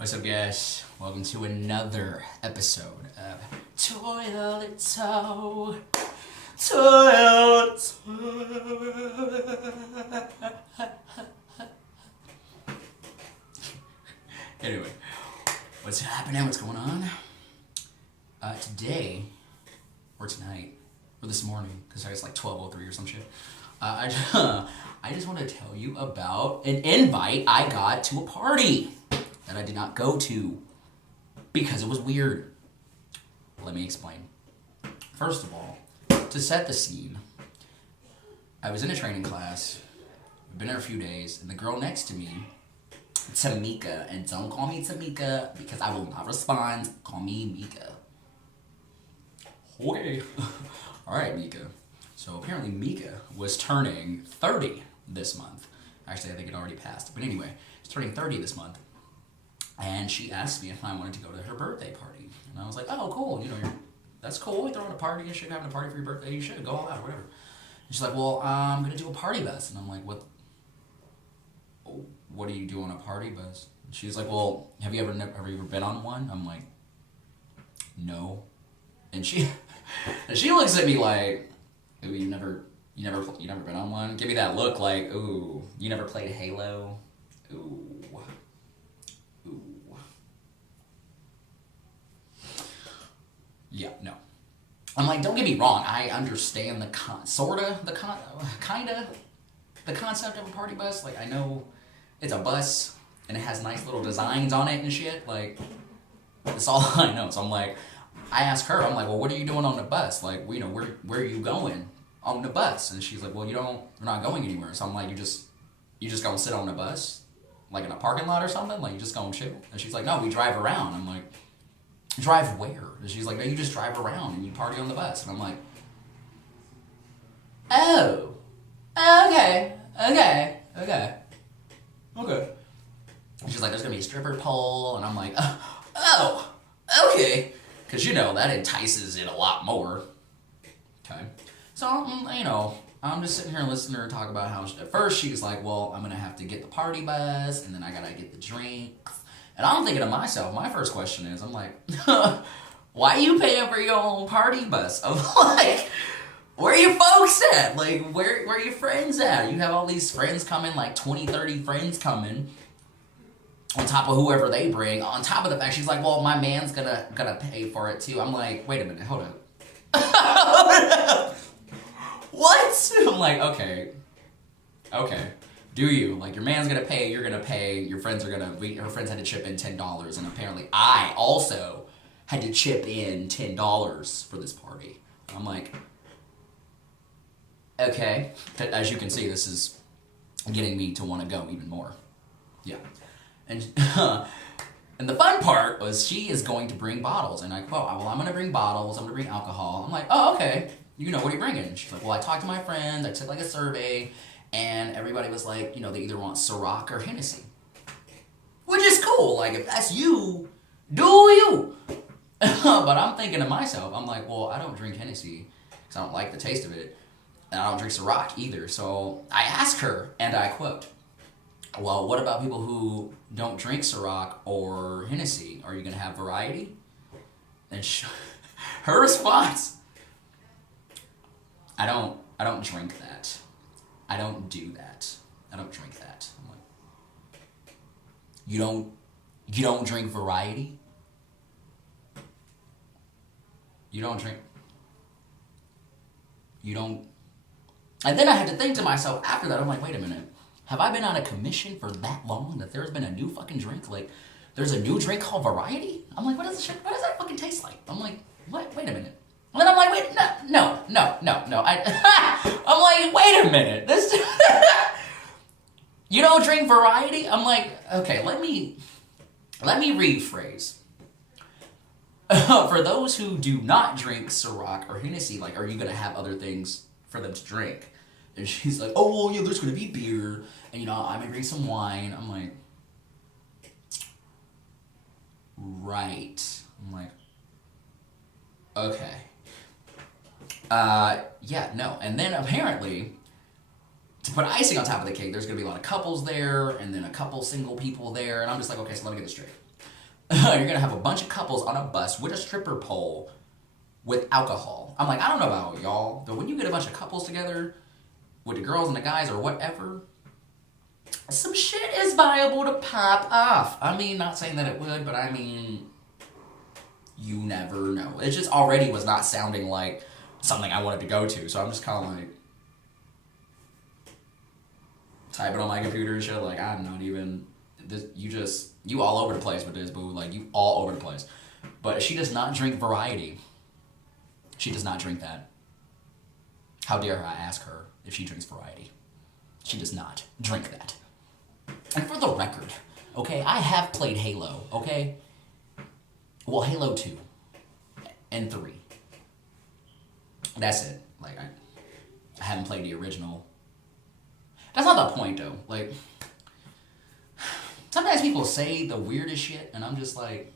What's up, guys? Welcome to another episode of Toilet Toe. Toilet Toe. Anyway, what's happening? What's going on? Today, or tonight, or this morning, because it's like 12:03 or some shit. I just want to tell you about an invite I got to a party that I did not go to because it was weird. Let me explain. First of all, to set the scene, I was in a training class. I've been there a few days, and the girl next to me, Tamika, and don't call me Tamika because I will not respond. Call me Mika. Okay. All right, Mika. So apparently Mika was turning 30 this month. Actually, I think it already passed. But anyway, she's turning 30 this month. And she asked me if I wanted to go to her birthday party. And I was like, oh, cool. That's cool. You're throwing a party and shit, having a party for your birthday. You should go all out or whatever. And she's like, well, I'm going to do a party bus. And I'm like, what do you do on a party bus? And she's like, well, have you ever been on one? I'm like, no. And she looks at me like, ooh, you never been on one? Give me that look like, ooh, you never played Halo? Ooh. Yeah, no. I'm like, don't get me wrong, I understand the concept of a party bus. Like, I know it's a bus, and it has nice little designs on it and shit. Like, that's all I know. So I'm like, I asked her, I'm like, well, what are you doing on the bus? Like, where are you going on the bus? And she's like, well, you're not going anywhere. So I'm like, you just gonna sit on the bus? Like in a parking lot or something? Like, you just gonna chill? And she's like, no, we drive around. I'm like, drive where? And she's like, no, you just drive around and you party on the bus. And I'm like, oh, okay. And she's like, there's gonna be a stripper pole. And I'm like, oh, okay. Because, that entices it a lot more. Okay. So, I'm just sitting here listening to her talk about how, at first she's like, well, I'm going to have to get the party bus, and then I got to get the drinks. And I'm thinking to myself, my first question is, I'm like, why are you paying for your own party bus? I'm like, where are your folks at? Like, where are your friends at? You have all these friends coming, like 20, 30 friends coming, on top of whoever they bring, on top of the fact she's like, well, my man's gonna pay for it too. I'm like, wait a minute, hold up. What? I'm like, okay. Do you? Like, your man's gonna pay, you're gonna pay, your friends are gonna, her friends had to chip in $10, and apparently I also had to chip in $10 for this party. I'm like, okay. As you can see, this is getting me to want to go even more. Yeah. And the fun part was she is going to bring bottles. And I quote, well, I'm going to bring bottles. I'm going to bring alcohol. I'm like, oh, okay. What are you bringing? And she's like, well, I talked to my friends. I took like a survey. And everybody was like, they either want Ciroc or Hennessy. Which is cool. Like, if that's you, do you. But I'm thinking to myself, I'm like, well, I don't drink Hennessy because I don't like the taste of it. And I don't drink Ciroc either. So I asked her, and I quote, well, what about people who don't drink Ciroc or Hennessy? Are you going to have variety? And her response, I don't drink that. I don't do that. I don't drink that. I'm like, you don't drink variety? You don't. And then I had to think to myself after that, I'm like, wait a minute. Have I been on a commission for that long that there's been a new fucking drink? Like, there's a new drink called Variety? I'm like, what does that fucking taste like? I'm like, what? Wait a minute. And then I'm like, wait, no. I'm like, wait a minute. You don't drink Variety? I'm like, okay, let me rephrase. For those who do not drink Ciroc or Hennessy, like, are you going to have other things for them to drink? And she's like, oh, well, yeah, there's going to be beer. And, I may bring some wine. I'm like, right. I'm like, okay. Yeah, no. And then apparently, to put icing on top of the cake, there's going to be a lot of couples there, and then a couple single people there. And I'm just like, okay, so let me get this straight. You're gonna have a bunch of couples on a bus with a stripper pole with alcohol. I'm like, I don't know about y'all, but when you get a bunch of couples together with the girls and the guys or whatever, some shit is viable to pop off. I mean, not saying that it would, but I mean, you never know. It just already was not sounding like something I wanted to go to, so I'm just kind of like typing on my computer and shit. Like, I'm not even this. You all over the place with this, boo. Like, you all over the place. But she does not drink variety. She does not drink that. How dare I ask her if she drinks variety? She does not drink that. And for the record, okay, I have played Halo, okay? Well, Halo 2 and 3. That's it. Like, I haven't played the original. That's not the point, though. Like, sometimes people say the weirdest shit, and I'm just like,